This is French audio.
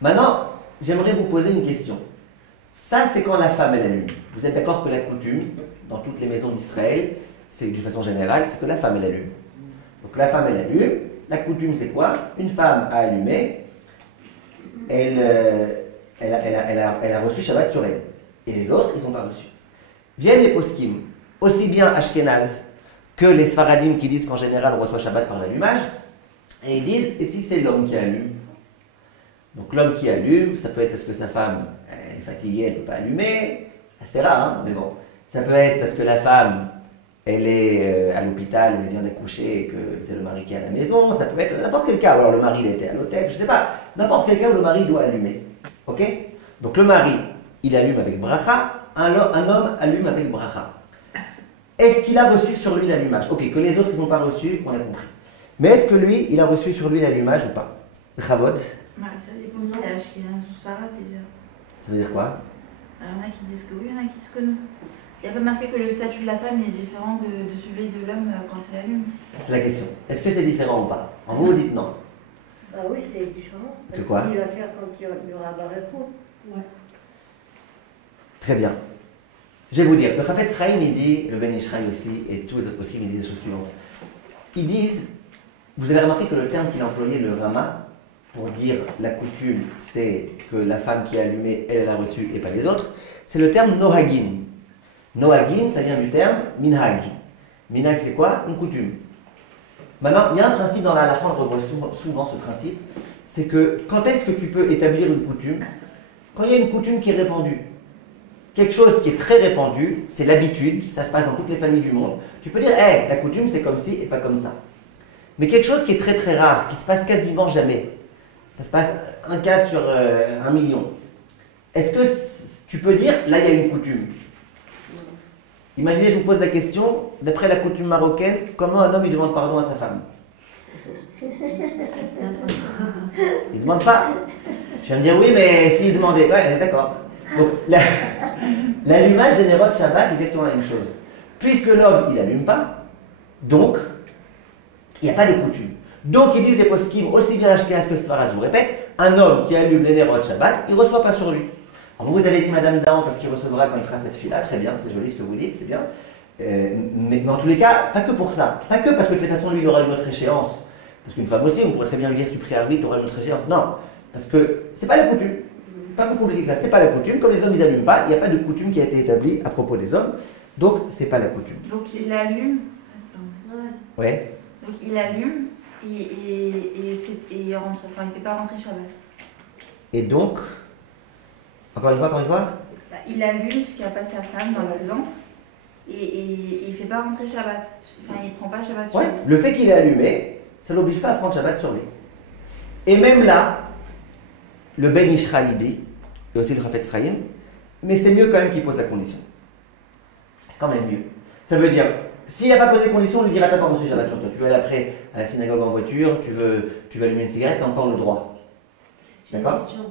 Maintenant, j'aimerais vous poser une question. Ça, c'est quand la femme, elle allume. Vous êtes d'accord que la coutume, dans toutes les maisons d'Israël, c'est d'une façon générale, c'est que la femme, elle allume. Donc la femme, elle allume. La coutume, c'est quoi? Une femme a allumé, elle a reçu Shabbat sur elle. Et les autres, ils n'ont pas reçu. Viennent les poskim, aussi bien Ashkenaz que les Sfaradim qui disent qu'en général on reçoit Shabbat par l'allumage, et ils disent, et si c'est l'homme qui allume? Donc l'homme qui allume, ça peut être parce que sa femme elle est fatiguée, elle ne peut pas allumer, c'est assez rare, hein, mais bon. Ça peut être parce que la femme, elle est à l'hôpital, elle vient d'accoucher et que c'est le mari qui est à la maison, ça peut être n'importe quel cas, ou alors le mari il était à l'hôtel, je ne sais pas, n'importe quel cas où le mari doit allumer. Ok? Donc le mari, il allume avec bracha, un homme allume avec bracha. Est-ce qu'il a reçu sur lui l'allumage? Ok, que les autres ils n'ont pas reçu, on a compris. Mais est-ce que lui, il a reçu sur lui l'allumage ou pas? Chavod? Ça dépend si l'âge qu'il a sous Farah déjà. Ça veut dire quoi? Alors, il y en a qui disent que oui, il y en a qui disent que non. Il n'y a pas marqué que le statut de la femme est différent de celui de l'homme quand il allume. C'est la question. Est-ce que c'est différent ou pas? En vous, vous dites non. Bah oui, c'est différent. Que quoi? Il va faire quand il y aura Baréfou. Ouais. Très bien. Je vais vous dire, le Chafetz Chaim, il dit, le Ben Ishraï aussi, et tous les autres poskim, ils disent les choses suivantes. Ils disent, vous avez remarqué que le terme qu'il a employé, le Rama, pour dire la coutume, c'est que la femme qui a allumé, elle a reçu et pas les autres, c'est le terme Nohagin. Nohagin, ça vient du terme Minhag. Minhag, c'est quoi? Une coutume. Maintenant, il y a un principe dans la halakha, on revoit souvent ce principe, c'est que quand est-ce que tu peux établir une coutume? Quand il y a une coutume qui est répandue. Quelque chose qui est très répandu, c'est l'habitude, ça se passe dans toutes les familles du monde. Tu peux dire, la coutume c'est comme ci et pas comme ça. Mais quelque chose qui est très très rare, qui se passe quasiment jamais, ça se passe un cas sur 1 million. Est-ce que tu peux dire, là il y a une coutume? Imaginez, je vous pose la question, d'après la coutume marocaine, comment un homme il demande pardon à sa femme? Il ne demande pas. Tu vas me dire, oui, mais s'il demandait, ouais, d'accord. Donc, l'allumage des Nerot Shabbat, c'est exactement la même chose. Puisque l'homme, il n'allume pas, donc, il n'y a pas de coutume. Donc, ils disent les poskim, aussi bien Ashkenaz que Sfarad, je vous répète, un homme qui allume les Nerot Shabbat, il ne reçoit pas sur lui. Alors, vous avez dit Madame Dahan, parce qu'il recevra quand il fera cette fille-là, très bien, c'est joli ce que vous dites, c'est bien. Mais en tous les cas, pas que pour ça. Pas que parce que de toute façon, lui, il aura une autre échéance. Parce qu'une femme aussi, on pourrait très bien lui dire, tu pries à tu auras une autre échéance. Non, parce que c'est pas la coutume. Pas plus compliqué que ça, c'est pas la coutume. Comme les hommes ils n'allument pas, il n'y a pas de coutume qui a été établie à propos des hommes, donc c'est pas la coutume. Donc il allume. Ouais. Donc il allume et il rentre. Enfin, il ne fait pas rentrer Shabbat. Et donc, encore une fois. Bah, il allume parce qu'il n'y a pas sa femme dans l'exemple et il ne fait pas rentrer Shabbat. Enfin, il ne prend pas Shabbat sur lui. Le fait qu'il ait allumé, ça ne l'oblige pas à prendre Shabbat sur lui. Et même là, le Ben Ishraï dit, et aussi le Chafetz Chaim, mais c'est mieux quand même qu'il pose la condition. C'est quand même mieux. Ça veut dire, s'il n'a pas posé condition, on lui dira t'as pas reçu Shabbat sur toi. Tu veux aller après à la synagogue en voiture, tu veux allumer une cigarette, t'as encore le droit. J'ai une D'accord? question.